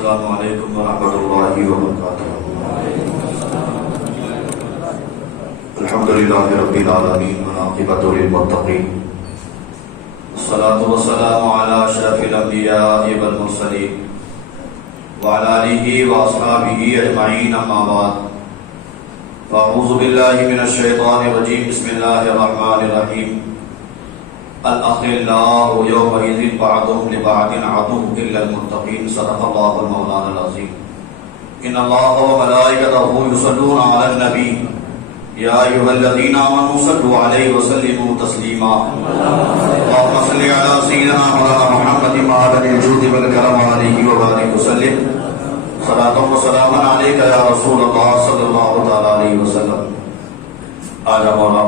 السلام علیکم ورحمۃ اللہ وبرکاتہ۔ الحمدللہ رب العالمین والعاقبۃ للمتقین، والصلاۃ والسلام علی اشرف الانبیاء والمرسلین وعلی آلہ واصحابہ اجمعین، اما بعد، فاعوذ باللہ من الشیطان الرجیم، بسم اللہ الرحمن الرحیم۔ الاخلاء یومئذ بعضهم لبعض عدو الا المتقین، صدق اللہ المولانا العظیم۔ ان اللہ وملائکتہ یصلون علی النبی یا ایھا الذین آمنوا صلوا علیہ وسلموا تسلیما۔ اللهم صل علی سیدنا مولانا محمد معدن الجود والکرم علیہ وبارک وسلم، صلاۃ و سلام علیک یا رسول اللہ صلی اللہ تعالی علیہ وسلم۔ آج مولا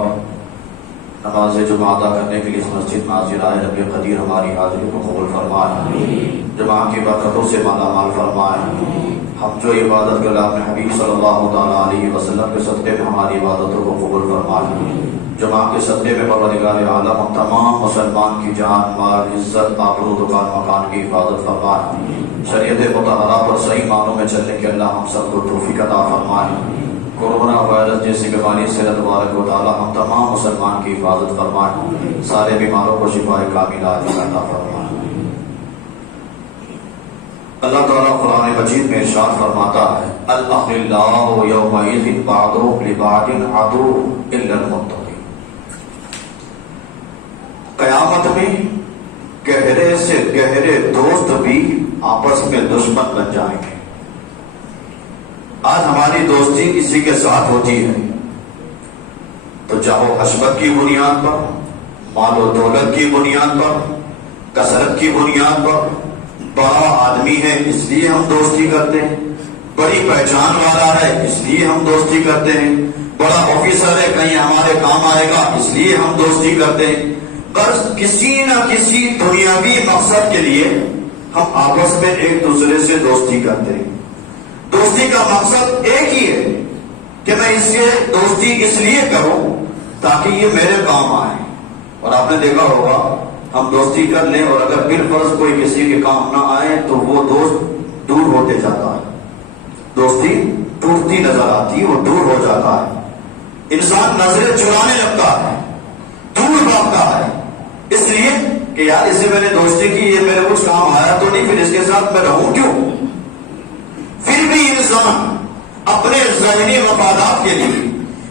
نماز جمعہ ادا کرنے کے لیے اس مسجد میں حاضر آئے، رب قدیر ہماری حاضری کو قبول فرمائے، جمعہ کی برکتوں سے مالا مال فرمائے۔ ہم جو عبادت کر اپنے حبیب صلی اللہ تعالی علیہ وسلم کے صدقے میں ہماری عبادتوں کو قبول فرمائے۔ جمعہ کے صدقے میں پروردگار عالم ہم تمام مسلمان کی جان مال عزت آبرو دکان مکان کی حفاظت فرمائے۔ شریعت مطہرہ پر صحیح معنوں میں چلنے کے اللہ ہم سب کو توفیق عطا فرمائے۔ کورونا وائرس جیسی بیماری سے اللہ تبارک و تعالی ہم تمام مسلمان کی حفاظت فرمائے، سارے بیماروں کو شفائے کاملہ عطا فرمائے۔ اللہ تعالیٰ قرآن مجید میں ارشاد فرماتا ہے، الاخلاء یومئذ بعضهم لبعض عدو الا المتقین۔ قیامت میں گہرے سے گہرے دوست بھی آپس میں دشمن بن جائیں گے۔ آج ہماری دوستی کسی کے ساتھ ہوتی ہے تو چاہو حشمت کی بنیاد پر، مال و دولت کی بنیاد پر، کثرت کی بنیاد پر، بڑا آدمی ہے اس لیے ہم دوستی کرتے ہیں، بڑی پہچان والا ہے اس لیے ہم دوستی کرتے ہیں، بڑا آفیسر ہے کہیں ہمارے کام آئے گا اس لیے ہم دوستی کرتے ہیں۔ بس کسی نہ کسی دنیاوی مقصد کے لیے ہم آپس میں ایک دوسرے سے دوستی کرتے ہیں۔ دوستی کا مقصد ایک ہی ہے کہ میں اس سے دوستی اس لیے کروں تاکہ یہ میرے کام آئے۔ اور آپ نے دیکھا ہوگا ہم دوستی کر لیں اور اگر بالفرض کوئی کسی کے کام نہ آئے تو وہ دوست دور ہوتے جاتا ہے، دوستی ٹوٹتی نظر آتی ہے، وہ دور ہو جاتا ہے، انسان نظریں چرانے لگتا ہے، دور بھاگتا ہے، اس لیے کہ یار اسے میں نے دوستی کی، یہ میرے کچھ کام آیا تو نہیں، پھر اس کے ساتھ میں رہوں کیوں؟ پھر بھی انسان اپنے ذہنی مفادات کے لیے،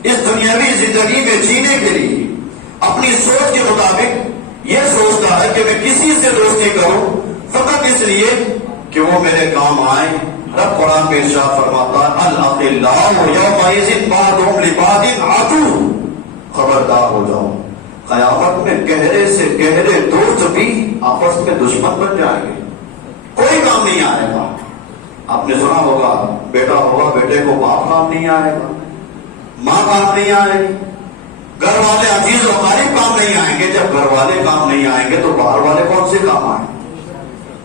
اس دنیاوی زندگی میں جینے کے لیے اپنی سوچ کے مطابق یہ سوچتا ہے کہ میں کسی سے دوستی کروں فقط اس لیے کہ وہ میرے کام آئے۔ رب قرآن میں ارشاد فرماتا ہے، الاخلاء یومئذ بعضهم لبعض عدو، خبردار ہو جاؤ، قیامت میں گہرے سے گہرے دوست بھی آپس میں دشمن بن جائیں گے، کوئی کام نہیں آئے گا۔ آپ نے سنا ہوگا بیٹا ہوگا بیٹے کو باپ کام نہیں آئے گا، ماں کام نہیں آئے گی، گھر والے عزیز و قریب کام نہیں آئیں گے۔ جب گھر والے کام نہیں آئیں گے تو باہر والے کون سے کام آئیں گے؟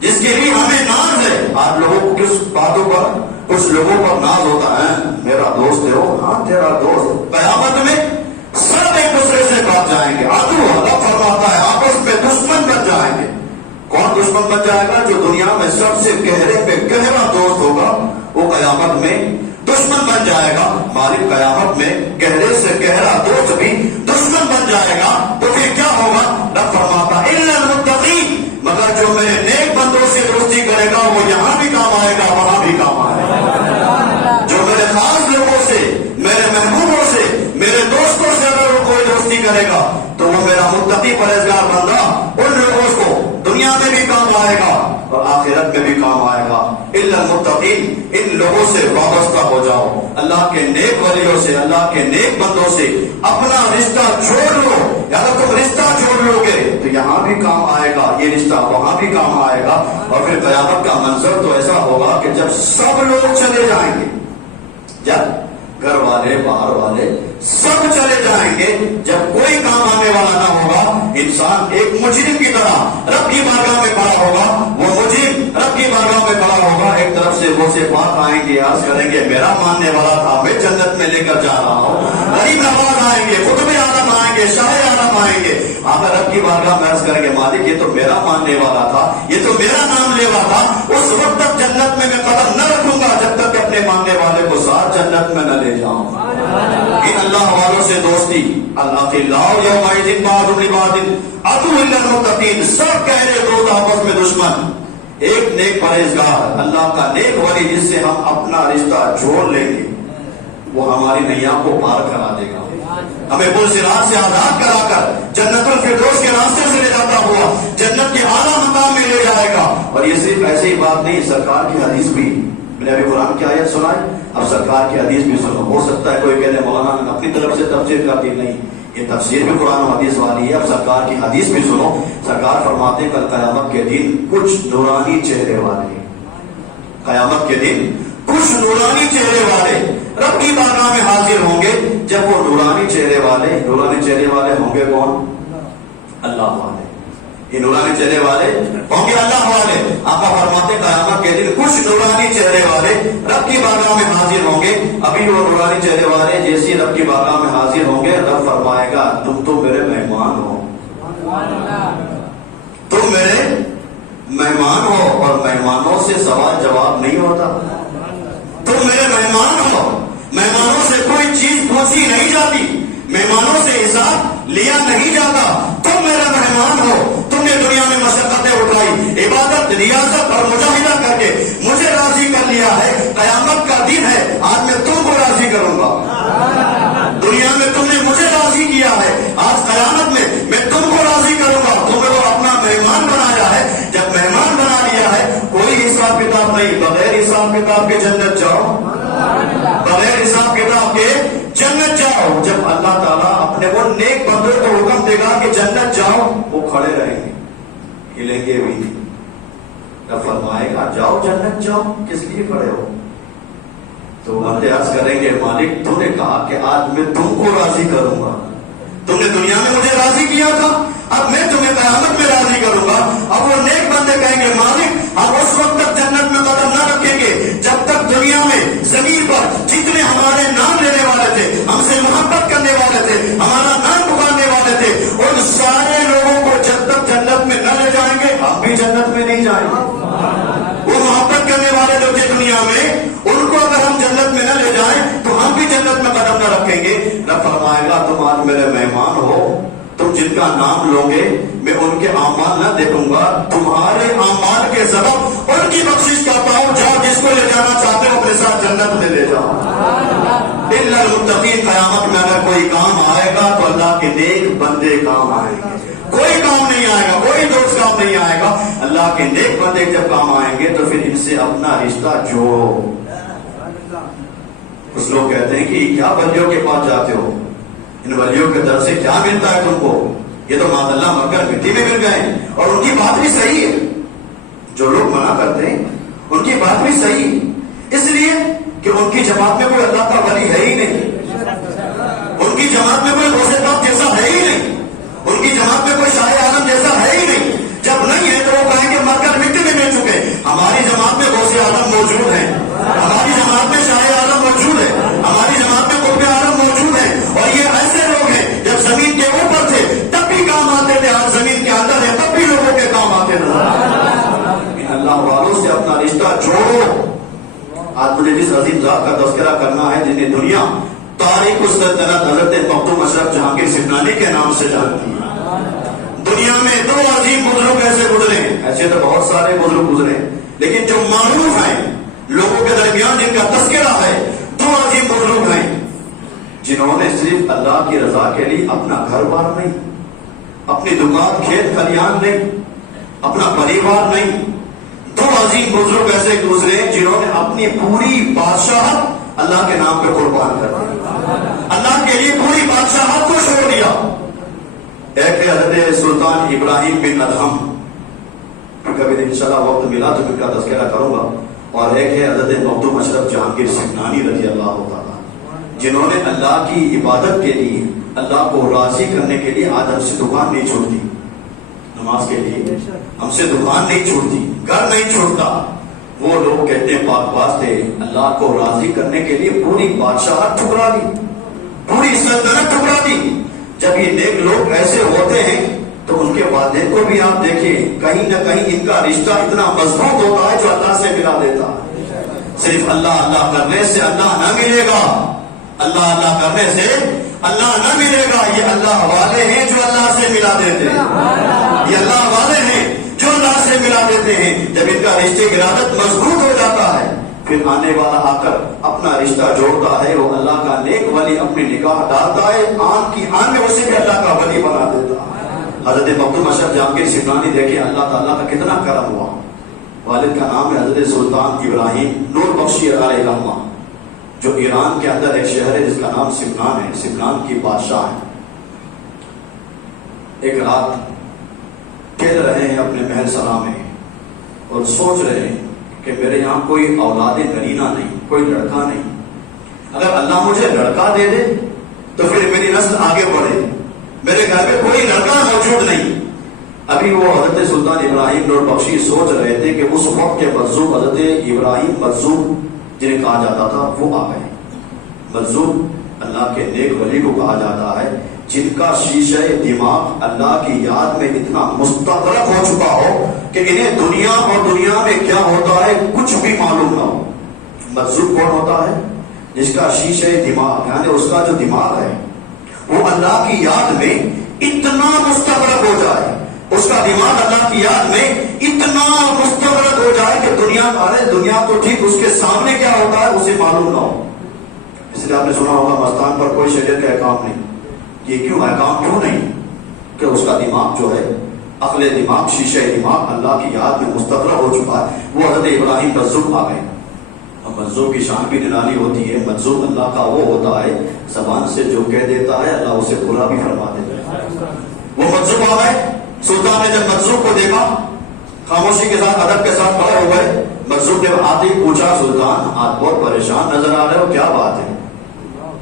جس کے لیے ہمیں ناز ہے، آپ لوگوں کو کس باتوں پر، کچھ لوگوں پر ناز ہوتا ہے، میرا دوست ہے وہ، ہاں تیرا دوست، قیامت میں سب ایک دوسرے سے بات جائیں گے، عدو اللہ فرماتا ہے آپس میں دشمن بن جائیں گے۔ کون دشمن بن جائے گا؟ جو دنیا میں سب سے گہرے پہ گہرا دوست ہوگا وہ قیامت میں دشمن بن جائے گا۔ مالک قیامت میں گہرے سے گہرا دوست بھی دشمن بن جائے گا تو پھر کیا ہوگا؟ رب فرماتا الا المتقین، مگر جو میرے نیک بندوں سے دوستی کرے گا وہ یہاں بھی کام آئے گا وہاں بھی کام آئے گا۔ جو میرے خاص لوگوں سے، میرے محبوبوں سے، میرے دوستوں سے اگر وہ کوئی دوستی کرے گا تو وہ میرا متقی پرہیزگار بندہ ان لوگوں کو دنیا میں بھی کام آئے گا اور آخرت میں بھی کام آئے گا۔ الا المتقین، ان لوگوں سے وابستہ ہو جاؤ، اللہ کے نیک ولیوں سے، اللہ کے نیک بندوں سے اپنا رشتہ جوڑ لو۔ اگر تم رشتہ جوڑ لو گے تو یہاں بھی کام آئے گا، یہ رشتہ وہاں بھی کام آئے گا، اور پھر قیامت کا منظر تو ایسا ہوگا کہ جب سب لوگ چلے جائیں گے، جب گھر والے باہر والے سب چلے جائیں گے، جب کوئی کام آنے والا نہ ہوگا، انسان ایک مجرم کی طرح رب کی بارگاہ میں کھڑا ہوگا، وہ مجرم رب کی بارگاہ میں کھڑا ہوگا، ایک طرف سے وہ صفات آئیں گے، عرض کریں گے میرا ماننے والا تھا، میں جنت میں لے کر جا رہا ہوں، غریب نواز آئیں گے، قطب اعظم آئیں گے، شاہ نجات پائیں گے. آخر رب کی بارگاہ میں عرض کریں گے مالک یہ تو میرا ماننے والا تھا, یہ تو میرا نام لیوا تھا, اس وقت تک جنت میں قدم نہ رکھوں گا جب تک کہ اپنے ماننے والے کو ساتھ جنت میں نہ لے جاؤں. ان اللہ والوں سے دوستی, الاخلاء یومئذ بعضهم لبعض عدو الا المتقین, سب گہرے دوست آپس میں دشمن. ایک نیک پرہیزگار اللہ کا نیک ولی جس سے ہم اپنا رشتہ جوڑ لیں گے وہ ہماری نیا کو پار کرا دے گا, ہمیں پرصراط سے آزاد کرا کر جنت الفردوس کے راستے سے لے جاتا ہوا جنت کے اعلیٰ مقام میں لے جائے گا. اور یہ صرف ایسی ہی بات نہیں, سرکار کی حدیث بھی, میں نے ابھی قرآن کی آیت سنائی, اب سرکار کی حدیث بھی سنو. ہو سکتا ہے کوئی کہنے مولانا نے اپنی طرف سے تفسیر کر دی, نہیں, یہ تفسیر بھی قرآن و حدیث والی ہے. اب سرکار کی حدیث بھی سنو. سرکار فرماتے ہیں کل قیامت کے دن کچھ نورانی چہرے والے, قیامت کے دن کچھ نورانی چہرے والے رب کی بارگاہ میں حاضر ہوں گے. جب وہ نورانی چہرے والے ہوں گے کون؟ اللہ والے. یہ نورانی چہرے والے ہوں گے اللہ والے. آقا فرماتے قیامت کے دن کچھ نورانی چہرے والے رب کی بارگاہ میں حاضر ہوں گے. ابھی وہ نورانی چہرے والے جیسی رب کی بارگاہ میں حاضر ہوں گے, رب فرمائے گا تم تو میرے مہمان ہو, تم میرے مہمان ہو, اور مہمانوں سے سوال جواب نہیں ہوتا. تم میرے مہمان ہو, مہمانوں سے کوئی چیز پوچھی نہیں جاتی, مہمانوں سے حساب لیا نہیں جاتا. تم میرے مہمان ہو, تم نے دنیا میں مشقتیں اٹھائی, عبادت ریاضت اور مجاہدہ کر کے مجھے راضی کر لیا ہے. قیامت کا دن ہے, آج میں تم کو راضی کروں گا. دنیا میں تم نے مجھے راضی کیا ہے, آج قیامت میں تم کو راضی کروں گا. تمہیں وہ اپنا مہمان بنایا ہے, جب مہمان بنا لیا ہے کوئی حساب کتاب نہیں, بغیر حساب کتاب کے جنت جاؤ, بغیر حساب کتاب کے جنت جاؤ. جب اللہ تعالیٰ اپنے وہ نیک بندوں کو حکم دے گا کہ جنت جاؤ, وہ کھڑے رہیں گے, ہلیں گے بھی نہیں. جب فرمائے گا جاؤ جنت جاؤ, کس لیے کھڑے ہو؟ تو بندے عرض کریں گے مالک تو نے کہا کہ آج میں تم کو راضی کروں گا, تم نے دنیا میں مجھے راضی کیا تھا, اب میں تمہیں قیامت میں راضی کروں گا. اب وہ نیک بندے کہیں گے مالک ہم اس وقت تک جنت میں قدم نہ رکھیں گے جب تک دنیا میں زمین پر جتنے ہمارے نام لینے والے تھے, ہم سے محبت کرنے والے تھے, ہمارا نام پکارنے والے تھے, ان سارے لوگوں کو جب تک جنت میں نہ لے جائیں گے ہم بھی جنت میں نہیں جائیں گے. وہ محبت کرنے والے جو تھے دنیا میں, ان کو اگر ہم جنت میں نہ لے جائیں تو ہم بھی جنت میں قدم نہ رکھیں گے. رب فرمائے گا تم آج میرے مہمان ہو, تم جن کا نام لو گے میں ان کے اعمال نہ دیکھوں گا, تمہارے اعمال کے سبب ان کی بخشش کرتا ہوں. جاؤ جس کو لے جانا چاہتے ہو اپنے ساتھ جنت میں لے جاؤ. الا المتقین, قیامت میں اگر کوئی کام آئے گا تو اللہ کے نیک بندے کام آئیں گے, کوئی کام نہیں آئے گا, کوئی دوست کام نہیں آئے گا. اللہ کے نیک بندے جب کام آئیں گے تو پھر ان سے اپنا رشتہ جوڑو. کچھ لوگ کہتے ہیں کہ کیا ولیوں کے پاس جاتے ہو, ان ولیوں کے در سے کیا ملتا ہے تم کو, یہ تو ماذ اللہ مگر مٹی میں مل گئے. اور ان کی بات بھی صحیح ہے, جو لوگ منع کرتے ہیں ان کی بات بھی صحیح ہے, اس لیے کہ ان کی جماعت میں کوئی اللہ کا ولی ہے ہی نہیں, ان کی جماعت میں کوئی غوث پاک جیسا ہے ہی نہیں, ان کی جماعت میں کوئی شاہ عالم جیسا ہے ہی نہیں. جب نہیں ہے تو وہ کہیں گے مر کر مٹی میں مل چکے. ہماری جماعت میں غوث عالم موجود ہیں, ہماری جماعت میں شاہ عالم موجود ہے, ہماری جماعت میں قطب عالم موجود ہے. اور یہ ایسے لوگ ہیں جب زمین کے اوپر تھے تب بھی کام آتے تھے, اور زمین کے اندر ہے تب بھی لوگوں کے کام آتے نظر. اللہ والوں سے اپنا رشتہ جوڑو. آج مجھے جس عظیم ذات کا تذکرہ کرنا ہے جنہیں دنیا تاریخ السلطنت حضرت مخدوم اشرف جہانگیر سکھنانی کے نام سے جانتی ہے. دنیا میں دو عظیم بزرگ ایسے گزرے ہیں, ایسے تو بہت سارے بزرگ گزرے ہیں, لیکن جو معروف ہیں لوگوں کے درمیان جن کا تذکرہ ہے, دو عظیم بزرگ ہیں جنہوں نے صرف اللہ کی رضا کے لیے اپنا گھر بار نہیں, اپنی دکان کھیت کھلیان نہیں, اپنا پریوار نہیں. دو عظیم بزرگ ایسے گزرے جنہوں نے اپنی پوری بادشاہت اللہ کے نام پہ قربان کر دی, اللہ کے لیے پوری بادشاہت کو چھوڑ دیا. ایک ہے حضرت سلطان ابراہیم بن ادہم, کبھی انشاءاللہ وقت ملا تو ان کا تذکرہ کروں گا, اور ایک ہے حضرت مخدوم اشرف جہانگیر سکھنانی رضی اللہ تعالیٰ, جنہوں نے اللہ کی عبادت کے لیے, اللہ کو راضی کرنے کے لیے آج ہم سے دکان نہیں چھوڑتی, نماز کے لیے ہم سے دکان نہیں چھوڑتی, گھر نہیں چھوڑتا. وہ لوگ کہتے ہیں پاک باز تھے, اللہ کو راضی کرنے کے لیے پوری بادشاہت ٹھکرا دی, پوری سلطنت ٹھکرا دی. جب یہ نیک لوگ ایسے ہوتے ہیں تو ان کے والدین کو بھی آپ دیکھیں، کہیں نہ کہیں ان کا رشتہ اتنا مضبوط ہوتا ہے جو اللہ سے ملا دیتا ہے۔ صرف اللہ اللہ کرنے سے اللہ نہ ملے گا، اللہ اللہ کرنے سے اللہ نہ ملے گا، یہ اللہ والے ہیں جو اللہ سے ملا دیتے ہیں، یہ اللہ والے ہیں جو اللہ سے ملا دیتے ہیں۔ جب ان کا رشتے کی عادت مضبوط ہو جاتا ہے، پھر آنے والا آ کر اپنا رشتہ جوڑتا ہے، وہ اللہ کا نیک ولی اپنی نگاہ ڈالتا ہے، آن کی آن میں اسے بھی اللہ کا ولی بنا دیتا ہے۔ حضرت مخدوم اشرف جہانگیر سمنانی دیکھیں اللہ تعالیٰ کا کتنا کرم ہوا۔ والد کا نام ہے حضرت سلطان ابراہیم نور بخشی علیہ الرحمہ، جو ایران کے اندر ایک شہر ہے جس کا نام سمنان ہے، سمنان کی بادشاہ ہے۔ ایک رات کھیل رہے ہیں اپنے محل سرا میں اور سوچ رہے ہیں کہ میرے یہاں کوئی اولاد نرینہ نہیں، کوئی لڑکا نہیں، اگر اللہ مجھے لڑکا دے دے تو پھر میری نسل آگے بڑھے، میرے گھر میں کوئی لڑکا موجود نہیں۔ ابھی وہ حضرت سلطان ابراہیم نور بخشی سوچ رہے تھے کہ اس وقت کے مجذوب حضرت ابراہیم مجذوب جنہیں کہا جاتا تھا وہ آ گئے۔ مجذوب اللہ کے نیک ولی کو کہا جاتا ہے جن کا شیشہ دماغ اللہ کی یاد میں اتنا مستغرق ہو چکا ہو کہ انہیں دنیا اور دنیا میں کیا ہوتا ہے کچھ بھی معلوم نہ ہو۔ مجذوب کون ہوتا ہے؟ جس کا شیشہ دماغ یعنی اس کا جو دماغ ہے وہ اللہ کی یاد میں اتنا مستغرق ہو جائے، اس کا دماغ اللہ کی یاد میں اتنا مستغرق ہو جائے کہ دنیا تو ٹھیک اس کے سامنے کیا ہوتا ہے اسے معلوم نہ ہو۔ اس لیے آپ نے سنا ہوگا مستان پر کوئی شریعت کا احکام نہیں۔ یہ کیوں احکام کیوں نہیں؟ کہ اس کا دماغ جو ہے عقل دماغ شیشہ دماغ اللہ کی یاد میں مستغرق ہو چکا ہے۔ وہ حضرت ابراہیم مجذوب آ گئے۔ اب مجذوب کی شان بھی نرالی ہوتی ہے۔ مجذوب اللہ کا وہ ہوتا ہے زبان سے جو کہہ دیتا ہے اللہ اسے برا بھی فرما دیتا ہے۔ وہ مجذوب آ گئے، سلطان نے جب مجذوب کو دیکھا خاموشی کے ساتھ ادب کے ساتھ کھڑے ہو گئے۔ مجذوب نے آتے ہی پوچھا سلطان آپ بہت پریشان نظر آ رہے ہو، کیا بات ہے؟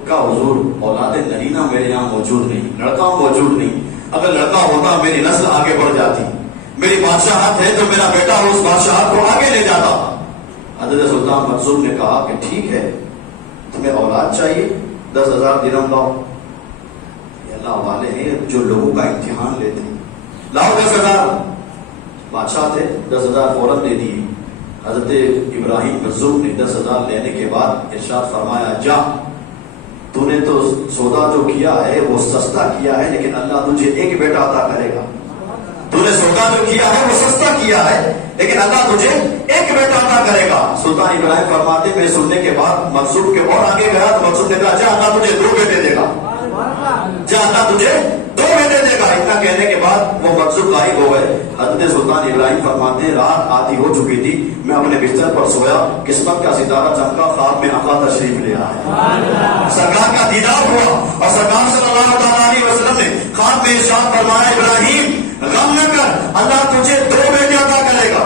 کہا حضور اولاد نرینہ میرے یہاں موجود نہیں، لڑکا موجود نہیں، اگر لڑکا ہوتا میری نسل آگے بڑھ جاتی، میری بادشاہت ہے تو میرا بیٹا اس بادشاہت کو آگے لے جاتا۔ حضرت سلطان مجذوب نے کہا کہ ٹھیک ہے تمہیں اولاد چاہیے 10,000 درہم لاؤ۔ یہ اللہ والے ہیں جو لوگوں کا امتحان لیتے ہیں، لاؤ 10,000۔ بادشاہ تھے 10,000 فوراً دے دیے۔ حضرت ابراہیم مجذوب نے 10,000 لینے کے بعد ارشاد فرمایا جا تو نے تو سودا جو کیا ہے وہ سستا کیا ہے لیکن اللہ تجھے ایک بیٹا عطا کرے گا۔ تو نے سودا جو کیا ہے وہ سستا کیا ہے لیکن اللہ تجھے ایک بیٹا عطا کرے گا۔ سلطان ابراہیم فرماتے میں سننے کے بعد مجذوب کے اور آگے گیا تو مجذوب نے کہا جا اللہ تجھے 2 بیٹے دے گا، جا اللہ تجھے 2 بیٹے دے گا۔ اتنا کہنے کے بعد وہ مجذوب غائب ہو گئے۔ حضرت سلطان ابراہیم فرماتے رات آدھی ہو چکی تھی، میں اپنے بستر پر سویا، قسمت کا ستارہ چمکا، خواب میں آقا تشریف لے آئے، سرکار کا دیدار ہوا اور سرکار صلی اللہ علیہ وسلم نے خواب میں ارشاد فرمایا ابراہیم غم نہ کر، اللہ تجھے 2 بیٹے عطا کرے گا،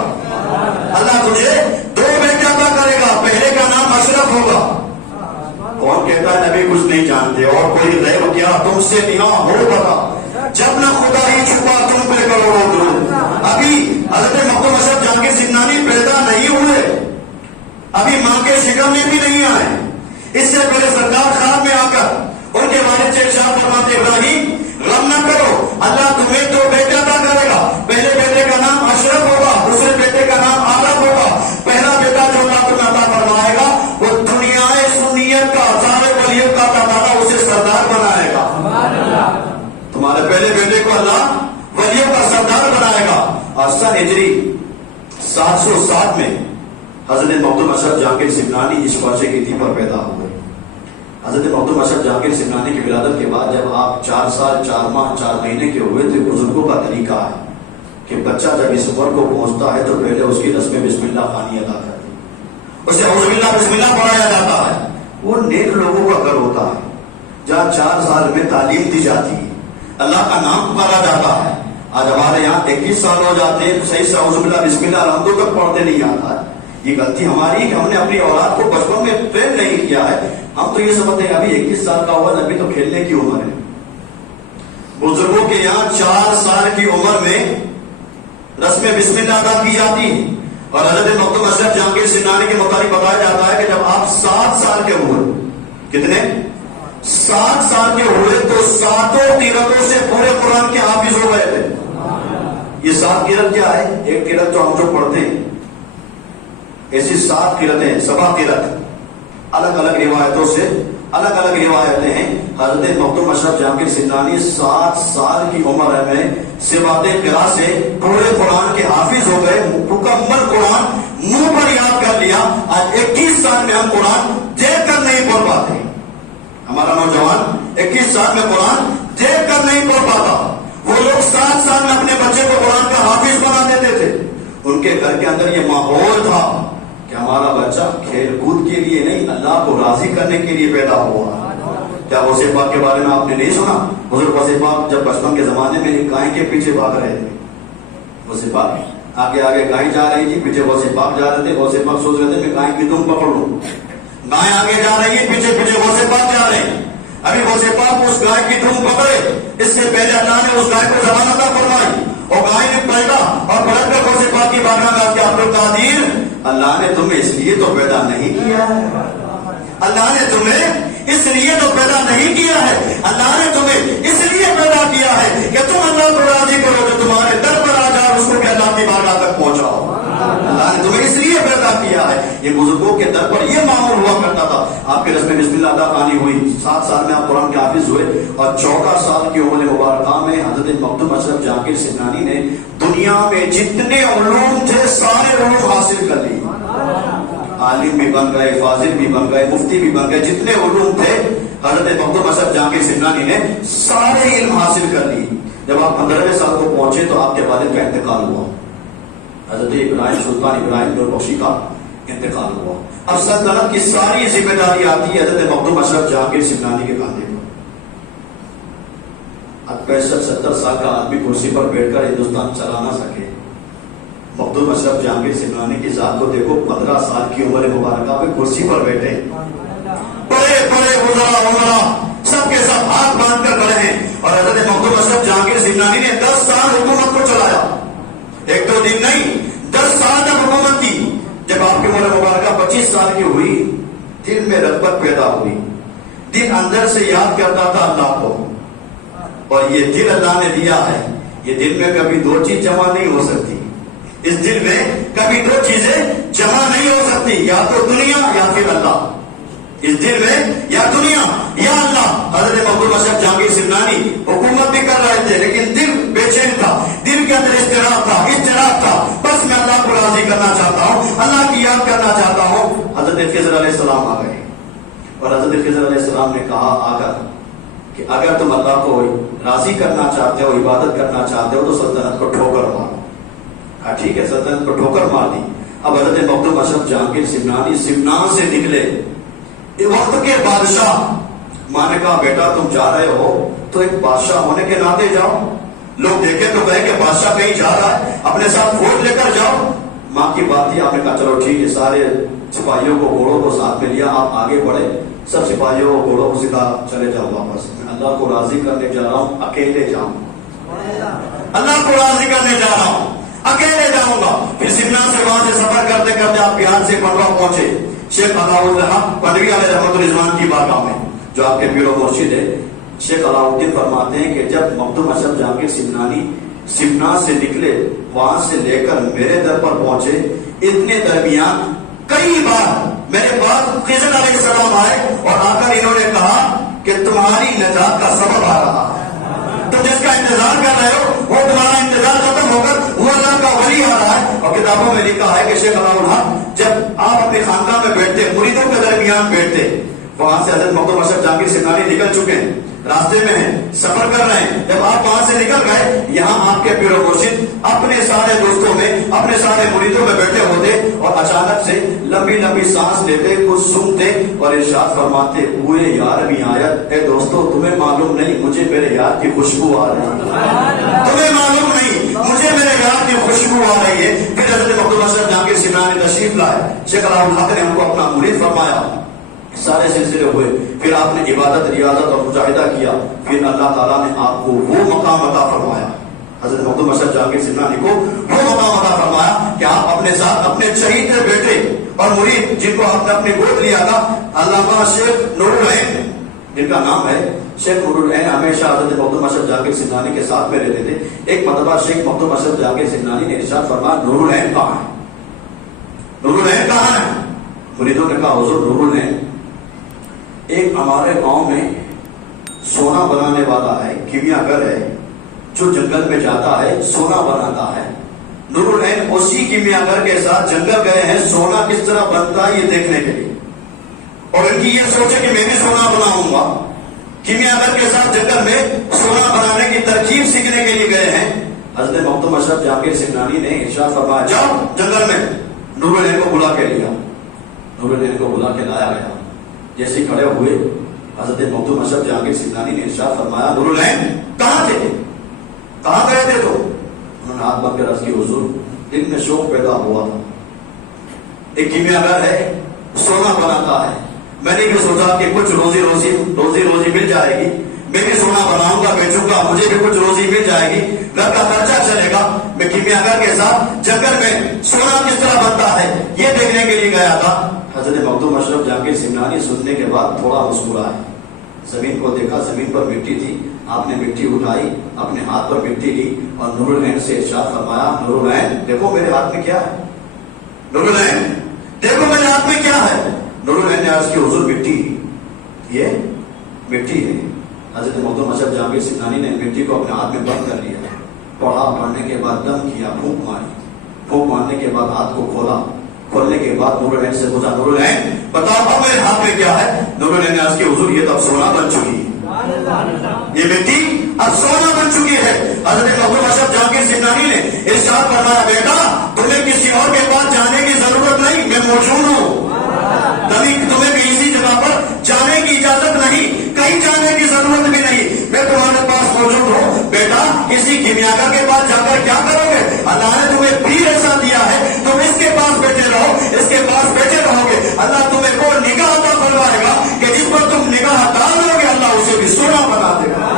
اللہ تجھے 2 بیٹے عطا کرے گا، پہلے کا نام اشرف ہوگا۔ کون کہتا ہے نبی کچھ نہیں جانتے اور کوئی غیب کیا تم سے نہاں ہو بتا، جب نہ خدا ہی چھپا تم پہ کروڑوں درود۔ ابھی حضرت مخدوم اشرف جہانگیر سمنانی پیدا نہیں ہوئے، ابھی ماں کے شکم میں بھی نہیں آئے، اس سے پہلے سرکار خواب میں آ کر ان کے والد سے ارشاد فرماتے ابراہیم غم نہ کرو، اللہ تمہیں 2 بیٹے عطا کرے گا، پہلے بیٹے کا نام اشرف ہوگا، دوسرے بیٹے کا نام عالم ہوگا، پہلا بیٹا جو اللہ تمہیں عطا فرمائے گا وہ دنیا سنیت کا سارے ولیوں کا تعالیٰ اسے سردار بنائے گا۔ تمہارے پہلے بیٹے کو اللہ ولیوں کا سردار بنائے گا۔ اور سن ہجری 707 میں حضرت مخدوم اشرف جہانگیر سمنانی اس واقعے کی تھی پر پیدا ہوئے۔ حضرت مخدوم اشرف جہانگیر سمنانی کی ولادت کے بعد جب آپ 4 سال 4 ماہ 4 مہینے کے ہوئے تھے، بزرگوں کا طریقہ ہے کہ بچہ جب اس عمر کو پہنچتا ہے تو پہلے اس کی رسم بسم اللہ خوانی ادا کرتی، اسے اعوذ باللہ بسم اللہ پڑھایا جاتا ہے۔ وہ نیک لوگوں کا گھر ہوتا ہے جہاں 4 سال میں تعلیم دی جاتی ہے، اللہ کا نام پکارا جاتا ہے۔ آج ہمارے یہاں 21 سال ہو جاتے ہیں صحیح سے اعوذ باللہ بسم اللہ الحمد تک پڑھتے نہیں آتا ہے۔ یہ غلطی ہماری ہے کہ ہم نے اپنی اولاد کو بچپن میں ٹرین نہیں کیا ہے۔ ہم تو یہ سمجھتے ہیں ابھی 21 سال کا ہوا ابھی تو کھیلنے کی عمر ہے۔ بزرگوں کے یہاں 4 سال کی عمر میں رسم بسم اللہ ادا کی جاتی ہے، اور حضرت مخدوم اشرف جہانگیر سمنانی کے مطابق بتایا جاتا ہے کہ جب آپ 7 سال کے ہوئے، کتنے 7 سال کے ہوئے تو 7 قرتوں سے پورے قرآن کے حافظ ہو گئے تھے. یہ 7 قرت کیا ہے؟ ایک قرت جو ہم جو پڑھتے ہیں، ایسی 7 قرتیں، 7 قرت الگ الگ روایتوں سے الگ الگ روایتیں ہیں. حضرت مخدوم اشرف جہانگیر سمنانی 7 سال کی عمر میں سواد قرات سے پورے قرآن کے حافظ ہو گئے. مکمل قرآن منہ پر یاد کر لیا. آج 21 سال میں ہم قرآن دیکھ کر نہیں پڑھ پاتے. ہمارا نوجوان 21 سال میں قرآن دیکھ کر نہیں پڑھ پاتا. وہ لوگ 7 سال میں اپنے بچے کو قرآن کا حافظ بنا دیتے تھے. ان کے گھر کے اندر یہ ماحول تھا کہ ہمارا بچہ کھیل کود کے لیے نہیں، اللہ کو راضی کرنے کے لیے پیدا ہوا. کیا غوث پاک کے بارے میں آپ نے نہیں سنا؟ حضور غوث پاک جب بچپن کے زمانے میں ایک گائے کے پیچھے بھاگ رہے تھے. غوث پاک آگے آگے گائے جا رہی تھی، پیچھے غوث پاک جا رہے تھے. غوث پاک سوچ رہے تھے میں گائے کی دم پکڑ لوں. گائے آگے جا رہی ہے، پیچھے پیچھے غوث پاک جا رہے ہیں. ابھی غوث پاک اس گائے کی دم پکڑے، اس سے پہلے اللہ نے اس گائے کو زبان عطا فرمائی اور گائے نے پلٹا اور پلٹ کر غوث پاک کی بارگاہ میں کہ عبد القادر، اللہ نے تمہیں اس لیے تو پیدا نہیں کیا ہے. اللہ نے تمہیں اس لیے تو پیدا نہیں کیا ہے. اللہ نے تمہیں اس لیے پیدا کیا ہے کہ تم اللہ کو راضی کرو جو تمہارے در پر آ جائے اس کو کہ اللہ کی بارگاہ تک پہنچاؤ. اللہ نے تمہیں اس لیے پیدا کیا ہے. یہ بزرگوں کے در پر یہ معمول ہوا کرتا تھا. آپ کے رسم بسم اللہ ادا کہانی ہوئی، 7 سال میں آپ قرآن کے حافظ ہوئے اور 14 سال کی عمر مبارکہ میں حضرت مخدوم اشرف جہانگیر سمنانی نے دنیا میں جتنے علوم تھے سارے علوم حاصل کر لی. عالم بھی بن گئے، فاضل بھی بن گئے، مفتی بھی بن گئے. جتنے علوم تھے حضرت مخدوم اشرف جہانگیر سمنانی نے سارے علم حاصل کر لی. جب آپ 15ویں سال کو پہنچے تو آپ کے والد کا انتقال ہوا. حضرت ابراہیم سلطان ابراہیم نور بخشی کا انتقال ہوا. اب سلطنت کی ساری ذمہ داری آتی ہے حضرت مخدوم اشرف جہانگیر سمنانی کے کاندھے پر. اب 65-70 سال کا آدمی کرسی پر بیٹھ کر ہندوستان چلا نہ سکے. مخدوم اشرف جہانگیر سمنانی کی ذات کو دیکھو، 15 سال کی عمر مبارکہ پہ کرسی پر بیٹھے، بڑے بڑے وزراء سب کے سب ہاتھ باندھ کر کھڑے ہیں. اور حضرت مخدوم اشرف جہانگیر سمنانی نے 10 سال حکومت کو چلایا. 1-2 دن نہیں، 10 سال تک حکومت کی. جب آپ کی عمر مبارکہ 25 سال کی ہوئی، دل میں رغبت پیدا ہوئی. دل اندر سے یاد کرتا تھا اللہ کو. اور یہ دل اللہ نے دیا ہے. یہ دل میں کبھی 2 چیز جمع نہیں ہو سکتی. اس دل میں کبھی 2 چیزیں جمع نہیں ہو سکتی، یا تو دنیا یا پھر اللہ. اس دل میں یا دنیا یا اللہ. حضرت مخدوم اشرف جہانگیر سمنانی حکومت بھی کر رہے تھے لیکن دل بے چین تھا. دل کے اندر اضطراب تھا. بس میں اللہ کو راضی کرنا چاہتا ہوں، اللہ کی یاد کرنا چاہتا ہوں. حضرت خضر علیہ السلام آ گئے اور حضرت خضر علیہ السلام نے کہا آ کر کہ اگر تم اللہ کو راضی کرنا چاہتے ہو، عبادت کرنا چاہتے ہو تو سلطنت کو ٹھوکر مارو. ٹھیک ہے، سلطنت کو ٹھوکر مار دی. اب حضرت مخدوم اشرف جہانگیر سمنانی سمنان سے نکلے. وقت کے بادشاہ ماں نے کہا بیٹا تم جا رہے ہو تو ایک بادشاہ ہونے کے ناطے جاؤ. لوگ دیکھے تو کہے کہ بادشاہ کہیں جا رہا ہے، اپنے ساتھ فوج لے کر جاؤ. ماں کی بات تھی. آپ نے کہا چلو ٹھیک ہے. سارے سپاہیوں کو گھوڑوں کو ساتھ میں لیا. آپ آگے بڑھے، سب سپاہیوں کو گھوڑوں کو سکھا چلے جاؤ واپس. میں اللہ کو راضی کرنے جا رہا ہوں، اکیلے جاؤں. اللہ کو راضی کرنے جا رہا ہوں، اکیلے جاؤں گا. پھر سمنا سے وہاں سے سفر کرتے کرتے آپ بہار سے پنڈوا پہنچے. شیخ علاء الدین پنڈوی علیہ رحمۃ الرحمان کی بارگاہ میں، جو آپ کے پیر و مرشد ہے. شیخ علاء الدین فرماتے ہیں کہ جب مخدوم اشرف جہانگیر سمنانی سمنا سے نکلے، وہاں سے لے کر میرے در پر پہنچے، اتنے درمیان کئی بار میرے پاس خضر علیہ السلام آئے اور آ کر انہوں نے کہا کہ تمہاری نجات کا سبب آ رہا ہے. تو جس کا انتظار کر رہے ہو وہ تمہارا انتظار ختم ہو کر وہ اللہ کا ولی آ رہا ہے. اور کتابوں میں لکھا ہے کہ شیخ علاء الحق جب آپ اپنی خانقاہ میں بیٹھتے، مریدوں کے درمیان بیٹھتے، وہاں سے حضرت مخدوم اشرف جہانگیر سمنانی نکل چکے ہیں، راستے میں ہیں، سفر کر رہے ہیں. جب آپ وہاں سے نکل گئے، یہاں آپ کے پیر و مرشد اپنے سارے دوستوں میں، اپنے سارے مریدوں میں بیٹھے ہوتے اور اچانک سے لمبی لمبی سانس لیتے، کچھ سنتے اور ارشاد فرماتے ہوئے یار بھی آیت. اے دوستو تمہیں معلوم نہیں مجھے میرے یار کی خوشبو آ رہی ہے. تمہیں معلوم نہیں مجھے میرے یار کی خوشبو آ رہی ہے. پھر حضرت مخدوم اشرف جہانگیر سمنانی تشریف لائے. شیخ علاء الحق نے ہم کو اپنا مرید فرمایا. سارے سلسلے ہوئے. پھر آپ نے عبادت، ریاضت اور مجاہدہ کیا. پھر اللہ تعالیٰ نے آپ کو وہ مقام عطا فرمایا، حضرت مخدوم اشرف جہانگیر سمنانی کو وہ مقام عطا فرمایا کہ آپ اپنے ساتھ اپنے چہیتے بیٹے اور مرید جن کو آپ نے اپنی گود لیا تھا، علامہ شیخ نور العین جن کا نام ہے شیخ نور العین، ہمیشہ حضرت مخدوم اشرف جاکر سمنانی کے ساتھ میں رہتے تھے. ایک مرتبہ شیخ مخدوم اشرف جاکر سمنانی نے ارشاد فرمایا نور العین کہاں ہے؟ نور العین کہاں ہے؟ مریدوں نے کہا حضور نور العین ایک ہمارے گاؤں میں سونا بنانے والا ہے، کیمیا گر ہے، جو جنگل میں جاتا ہے سونا بناتا ہے. نور العین اسی کیمیا گر کے ساتھ جنگل گئے ہیں سونا کس طرح بنتا ہے یہ دیکھنے کے لیے، اور ان کی یہ سوچ ہے کہ میں بھی سونا بناؤں گا. کیمیا گر کے ساتھ جنگل میں سونا بنانے کی ترکیب سیکھنے کے لیے گئے ہیں. حضرت مخدوم اشرف جاکر سمنانی نے ارشاد فرمایا جاؤ جنگل میں. نور العین کو بلا کے لیا، نور العین کو بلا کے لایا گیا. جیسے کھڑے ہوئے حضرت مخدوم اشرف جاکر سمنانی نے ارشاد فرمایا نور العین کہاں تھے، کہاں گئے تھے؟ تو انہوں نے ہاتھ بن کر عرض کی حضور دل میں شوق پیدا ہوا تھا، ایک کیمیا گر ہے سونا بناتا ہے، میں نے بھی سوچا کہ کچھ روزی مل جائے گی، میں بھی سونا بناؤں گا بیچوں گا، مجھے بھی کچھ روزی مل جائے گی، گھر کا خرچہ چلے گا. میں کیمیا گر کے ساتھ جنگل میں سونا کس طرح بنتا ہے یہ دیکھنے کے لیے گیا تھا. حضرت مخدوم اشرف جاکر سمنانی سننے کے بعد تھوڑا مسکرائے، زمین کو دیکھا، زمین پر مٹی تھی. آپ نے مٹی اٹھائی، اپنے ہاتھ پر مٹی لی اور نور العین سے ارشاد فرمایا نور العین دیکھو میرے ہاتھ میں کیا ہے، نور العین دیکھو میرے ہاتھ میں کیا ہے. نور العین نے عرض کی حضور مٹی، یہ مٹی ہے. حضرت مخدوم اشرف جاکر سمنانی نے مٹی کو اپنے ہاتھ میں بند کر لیا، پڑھا، پڑھنے کے بعد دم کیا، پھونک ماری، پھونک مارنے کے بعد ہاتھ کو کھولا، کھولنے کے بعد نور العین سے پوچھا نور العین بتاؤ میرے ہاتھ میں کیا ہے؟ نور العین نے عرض کی حضور یہ تو اب سونا بن چکی ہے، یہ مٹی اب سونا بن چکی ہے. حضرت مخدوم اشرف جاکر سمنانی نے ارشاد فرمایا بیٹا تمہیں کسی اور کے پاس جانے کی ضرورت نہیں، میں موجود ہوں. تمہیں بھی اسی جگہ پر جانے کی اجازت نہیں، کہیں جانے کی ضرورت بھی نہیں، میں تمہارے پاس موجود ہوں. بیٹا کسی کیمیا گر کے پاس جا کر کیا کرو گے؟ اللہ نے تمہیں بھی ایسا دیا ہے، تم اس کے پاس بیٹھے رہو، اس کے پاس بیٹھے رہو گے. اللہ تمہیں وہ نگاہ عطا فرمائے گا کہ جس پر تم نگاہ ڈالو گے اللہ اسے بھی سونا بنا دے گا.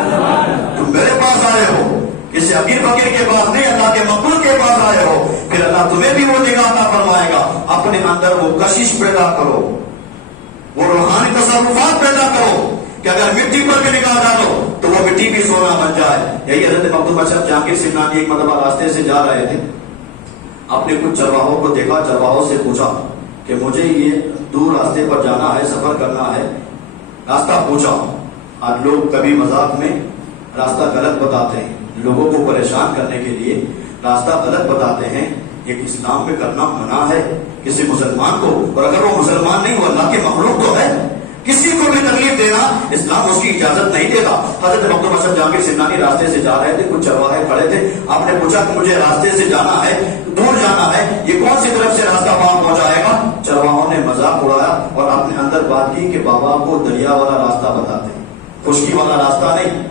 تم میرے پاس آئے ہو، کسی امیر فقیر کے پاس نہیں، اللہ کے مقبول کے پاس آئے ہو، پھر اللہ تمہیں بھی وہ نگاہ عطا فرمائے گا. اپنے اندر وہ کشش پیدا کرو، وہ روحانی تصرفات پیدا کرو کہ اگر مٹی پر بھی نگاہ ڈالو تو وہ مٹی بھی سونا بن جائے. یہی حضرت مخدوم اشرف جاکر سمنانی ایک مرتبہ راستے سے جا رہے تھے، آپ نے کچھ چرواہوں کو دیکھا، چرواہوں سے پوچھا کہ مجھے یہ دور راستے پر جانا ہے، سفر کرنا ہے، راستہ پوچھا. آج لوگ کبھی مذاق میں راستہ غلط بتاتے ہیں، لوگوں کو پریشان کرنے کے لیے راستہ غلط بتاتے ہیں. یہ اسلام میں کرنا منع ہے کسی مسلمان کو، اور اگر وہ مسلمان نہیں وہ اللہ کے مخلوق تو ہے، کسی کو بھی تکلیف دینا اسلام اس کی اجازت نہیں دیتا. حضرت مخدوم اشرف جاکر سمنانی راستے سے جا رہے تھے، کچھ چرواہے کھڑے تھے. آپ نے پوچھا کہ مجھے راستے سے جانا ہے، دور جانا ہے، یہ کون سی طرف سے راستہ وہاں پہنچائے گا؟ چرواہوں نے مذاق اڑایا اور اپنے اندر بات کی کہ بابا کو دریا والا راستہ بتاتے ہیں، خشکی والا راستہ نہیں،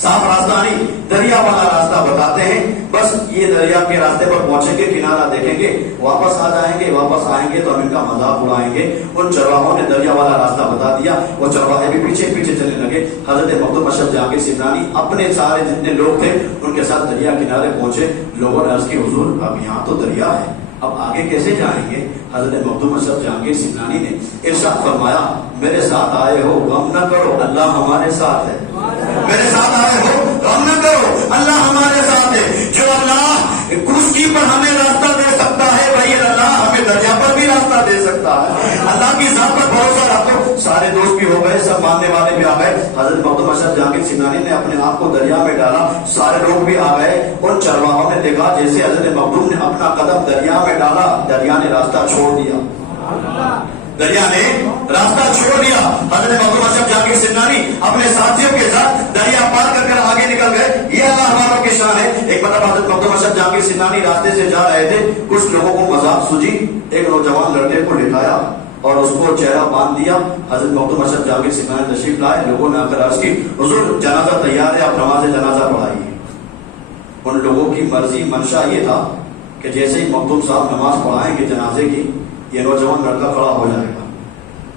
صاف راستہ نہیں، دریا والا راستہ بتاتے ہیں. بس یہ دریا کے راستے پر پہنچیں گے، کنارہ دیکھیں گے، واپس آ جائیں گے، واپس آئیں گے تو ہم ان کا مذاق اڑائیں گے. ان چرواہوں نے دریا والا راستہ بتا دیا، وہ چرواہے بھی پیچھے پیچھے چلنے لگے. حضرت مخدوم اشرف جاکر سمنانی اپنے سارے جتنے لوگ تھے ان کے ساتھ دریا کنارے پہنچے. لوگوں نے عرض کی حضور اب یہاں تو دریا ہے، اب آگے کیسے جائیں گے؟ حضرت مخدوم اشرف جاکر سمنانی نے ارشاد فرمایا میرے ساتھ آئے ہو غم نہ کرو، اللہ ہمارے ساتھ ہے. میرے ساتھ آئے ہو غم نہ کرو، اللہ ہمارے ساتھ ہے. جو اللہ خشکی پر ہمیں راستہ دے سکتا ہے وہی اللہ ہمیں دریا پر بھی راستہ دے سکتا ہے. اللہ کی ذات پر بھروسہ رکھو. سارے دوست بھی ہو گئے، سب ماننے والے بھی آ گئے. حضرت مخدوم اشرف جاکر سمنانی نے اپنے آپ کو دریا میں ڈالا، سارے لوگ بھی آ گئے. ان چرواہوں نے دیکھا جیسے حضرت مخدوم نے اپنا قدم دریا میں ڈالا، دریا نے راستہ چھوڑ دیا، دریا نے راستہ چھوڑ دیا. حضرت مخدوم اشرف جاکر سمنانی اپنے ساتھیوں کے ساتھ دریا پار کر آگے نکل گئے. یہ اللہ والوں کی شان ہے. ایک مرتبہ حضرت مخدوم اشرف جاکر سمنانی راستے سے جا رہے تھے، کچھ لوگوں کو مذاق سوجی، ایک نوجوان لڑکے کو لٹایا اور اس کو چہرہ باندھ دیا. حضرت مخدوم اشرف جاکر سمنانی تشریف لائے. لوگوں نے آ کر عرض کی حضور جنازہ تیار ہے، آپ نماز جنازہ پڑھائیے. ان لوگوں کی مرضی منشا یہ تھا کہ جیسے ہی مخدوم صاحب نماز پڑھائیں گے جنازے کی، یہ نوجوان لڑکا کھڑا ہو جائے گا.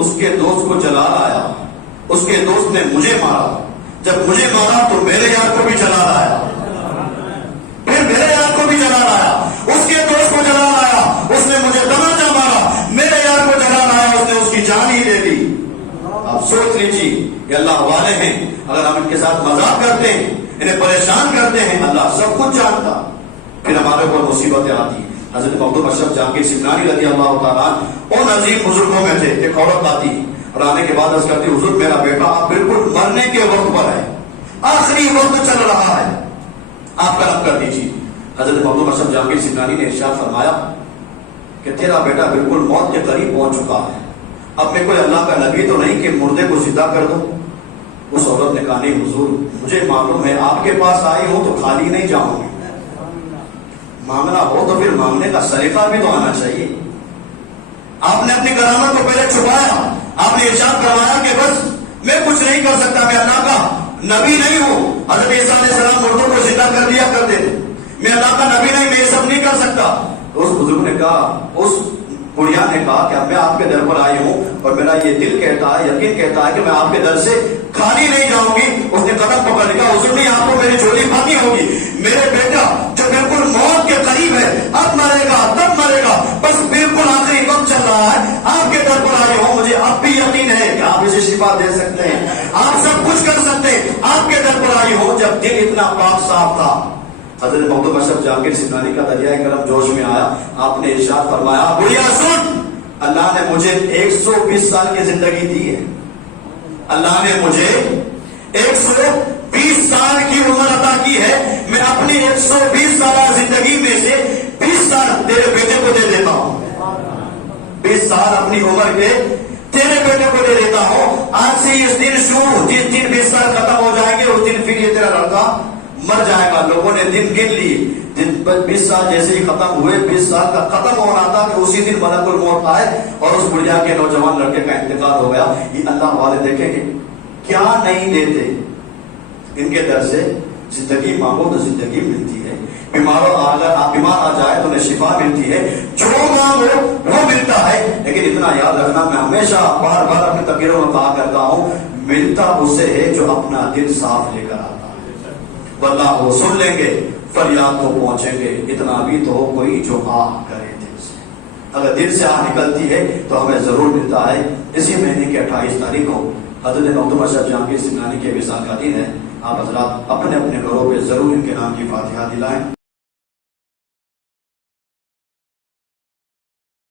اس کے دوست کو جلال آیا، اس کے دوست نے مجھے مارا، جب مجھے مارا تو میرے یار کو بھی جلال آیا، پھر میرے یار کو بھی جلال آیا، اس کے دوست کو جلال آیا، اس نے مجھے تماچا مارا، میرے یار کو جلال آیا، اس نے اس کی جان ہی دے دی۔ آپ سوچ لیجیے، یہ اللہ والے ہیں، اگر ہم ان کے ساتھ مذاق کرتے ہیں، انہیں پریشان کرتے ہیں، اللہ سب کچھ جانتا، پھر ہمارے اوپر مصیبتیں آتی۔ حضرت مخدوم اشرف جہانگیر سمنانی رضی اللہ تعالیٰ ان عظیم بزرگوں میں تھے۔ ایک عورت آتی اور آنے کے بعد عرض کرتی، حضور میرا بیٹا آپ بالکل مرنے کے وقت پر ہے، آخری وقت چل رہا ہے، آپ کرم کر دیجیے۔ حضرت مخدوم اشرف جہانگیر سمنانی نے ارشاد فرمایا کہ تیرا بیٹا بالکل موت کے قریب پہنچ چکا ہے، اب میں کوئی اللہ کا نبی تو نہیں کہ مردے کو زندہ کر دوں۔ اس عورت نے کہا نہیں حضور، مجھے معلوم ہے آپ کے پاس آئی ہوں تو خالی نہیں جاؤں گی، معاملہ ہو تو پھر مانگنے کا سلیقہ بھی تو آنا چاہیے۔ آپ نے اپنی کرامت کو پہلے چھپایا، آپ نے ارشاد کروایا کہ بس میں کچھ نہیں کر سکتا، میں اللہ کا نبی نہیں ہوں۔ حضرت عیسیٰ علیہ السلام مردوں کو زندہ کر دیا کرتے تھے، میں اللہ کا نبی نہیں، میں یہ سب نہیں کر سکتا۔ تو اس بزرگ نے کہا، اس بڑھیا نے کہا کہ میں آپ کے در پر آئی ہوں اور میرا یہ دل کہتا ہے، یقین کہتا ہے کہ میں آپ کے در سے خالی نہیں جاؤں گی۔ اس نے قدم پکڑ لیا، حضور نہیں آپ کو میری جھولی بھرنی ہوگی، میرے بیٹا جو بالکل موت کے قریب ہے، اب مرے گا تب مرے گا، بس بالکل آخری وقت چل رہا ہے، آپ کے در پر آئی ہوں، مجھے اب بھی یقین ہے کہ آپ اسے شفا دے سکتے ہیں، آپ سب کچھ کر سکتے ہیں، آپ کے در پر آئی ہوں۔ جب دل اتنا پاک صاف تھا، حضرت مخدوم اشرف جہانگیر سمنانی کا دریائے کرم جوش میں آیا، آپ نے ارشاد فرمایا، بڑھیا سن، اللہ نے مجھے 120 سال کی زندگی دی ہے، اللہ نے مجھے 120 سال کی عمر عطا کی ہے، میں اپنی 120 سالہ زندگی میں سے 20 سال تیرے بیٹے کو دے دیتا ہوں، 20 سال اپنی عمر کے تیرے بیٹے کو دے دیتا ہوں۔ آج سے اس دن شروع، جس دن 20 سال ختم ہو جائیں گے اس دن پھر یہ تیرا لڑکا مر جائے گا۔ لوگوں نے دن گن لیے، دن 20 سال جیسے ہی ختم ہوئے، 20 سال کا ختم ہونا تھا کہ اسی دن ملک الموت آئے اور اس بڑھیا کے نوجوان لڑکے کا انتقال ہو گیا۔ یہ اللہ والے دیکھیں کہ کیا نہیں دیتے، ان کے در سے زندگی مانگو تو زندگی ملتی ہے، بیمار آ جائے تو انہیں شفا ملتی ہے، جو مانگو وہ ملتا ہے۔ لیکن اتنا یاد رکھنا، میں ہمیشہ بار بار اپنے تقریروں میں کہا کرتا ہوں، ملتا اسے ہے جو اپنا دل صاف لے کر آتا ہے، واللہ وہ سن لیں گے، فریاد کو پہنچیں گے، اتنا بھی تو ہو کوئی جو آہ کرے دل سے۔ اگر دل سے آہ نکلتی ہے تو ہمیں ضرور ملتا ہے۔ اسی مہینے کی 28 تاریخ کو حضرت مخدوم اشرف جہانگیر سمنانی کے وصال کا دن ہے۔ آپ حضرات اپنے اپنے گھروں پہ ضرور ان کے نام کی فاتحہ دلائیں۔